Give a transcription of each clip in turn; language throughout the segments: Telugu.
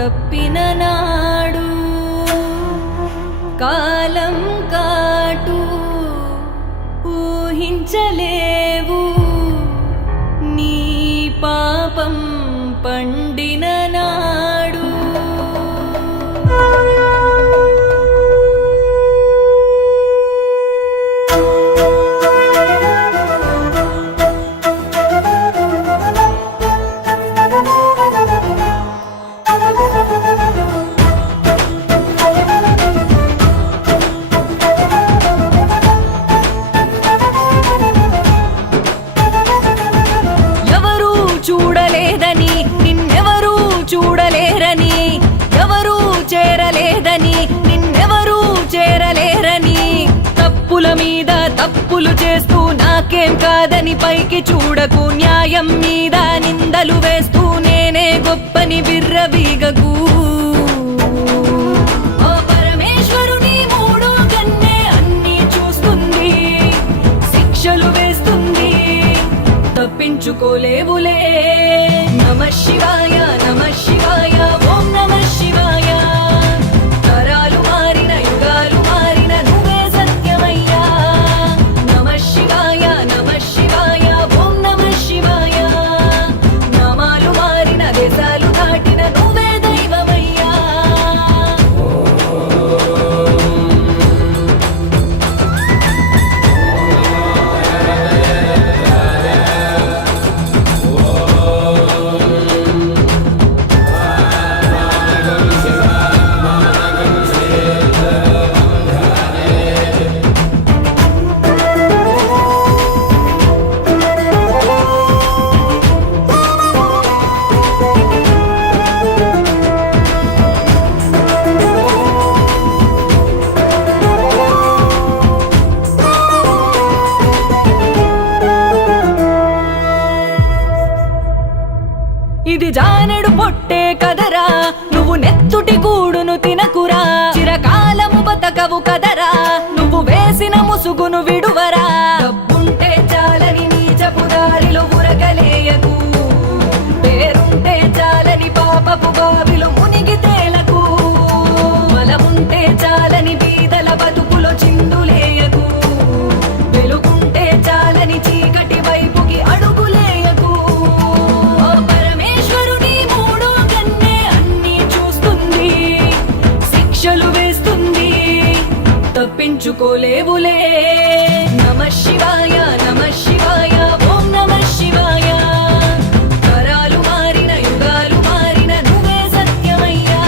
తప్పిన నాడు కాలం కాటు ఊహించలేవు నీ పాపం పండిన నాడు. చూడలేదని నిన్నెవరూ చూడలేరని, ఎవరూ చేరలేదని నిన్నెవరూ చేరలేరని, తప్పుల మీద తప్పులు చేస్తూ నాకేం కాదని పైకి చూడకు, న్యాయం మీద నిందలు వేస్తూ నేనే గొప్పని బిర్రబీగకు. ఓ పరమేశ్వరుని మూడో కన్నే అన్నీ చూస్తుంది, శిక్షలు వేస్తుంది, తప్పించుకోలేవులే. నమః శివాయ నమః శివాయ ఓం నమః శివాయ. తరాలు మారిన యుగాలు మారిన నువ్వే సత్యమయ్యా. నమః శివాయ నమః శివాయ ఓం నమః శివాయ. నామాలు మారిన దేశాలు దాటిన నువ్వే దైవమయ్యా. ఇది జానెడు పొట్టే కదరా, నువ్వు నెత్తుటి కూడును తినకురా, చిరకాలము బతకవు కదరా, నువ్వు వేసిన ముసుగును విడువరా. డబ్బుంటే చాలని నీచపు దారిలో ఉరకలేయకు, పేరుంటే చాలని పాపపు బావిలో మునిగి తేలకు, బలముంటే చాలని బీదల బతుకులో చిందులేయకు, వెలుగుంటే చాలని చీకటి వైపుకి అడుగులేయకు. శిక్షలు వేస్తుంది, తప్పించుకోలేవులే. నమః శివాయ నమః శివాయ ఓం నమః శివాయ. తరాలు మారిన యుగాలు మారిన నువ్వే సత్యమయ్యా.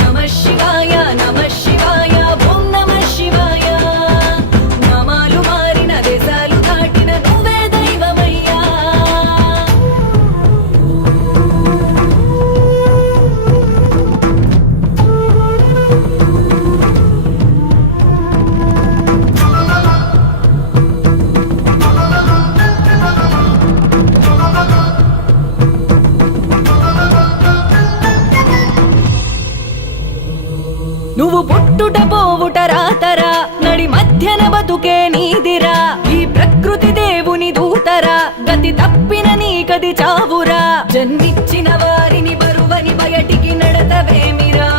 నమః శివాయ నమః శివాయ ఓం నమః శివాయ. నామాలు మారిన దేశాలు దాటిన నువ్వే దైవమయ్యా. నువ్వు పుట్టుట పోవుట రాతరా, నడి మధ్యన బతుకే నీదిరా, ఈ ప్రకృతి దేవుని దూతరా, గతి తప్పిన నీకది చావురా. జన్మిచ్చిన వారిని బరువని బయటికి నడతవేమిరా,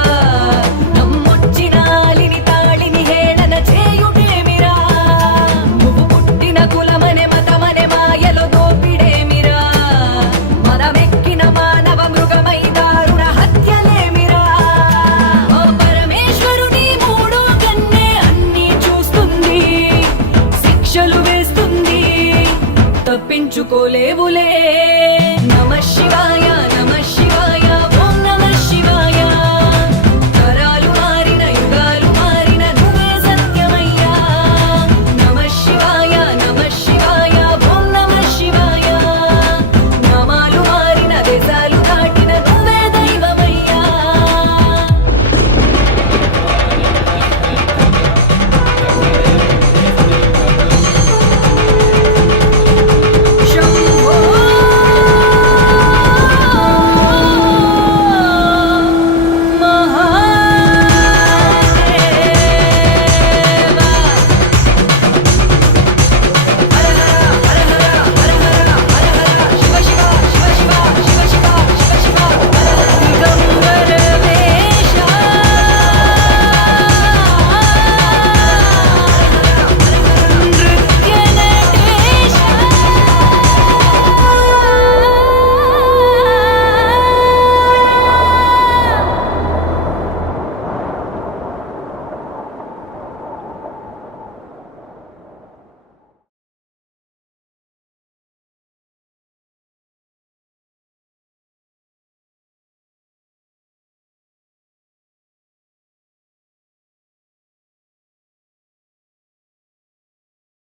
నమ్మొచ్చిన ఆలిని తాళిని హేళన చేయుటేమిరా, నువ్వు పుట్టిన కులమనే మతమనే మాయలో దోపిడేమిరా, మనమెక్కిన మానవ మృగమై దారుణ హత్యలేమిరా. శిక్షలు వేస్తుంది, తప్పించుకోలేవులే. నమః శివాయ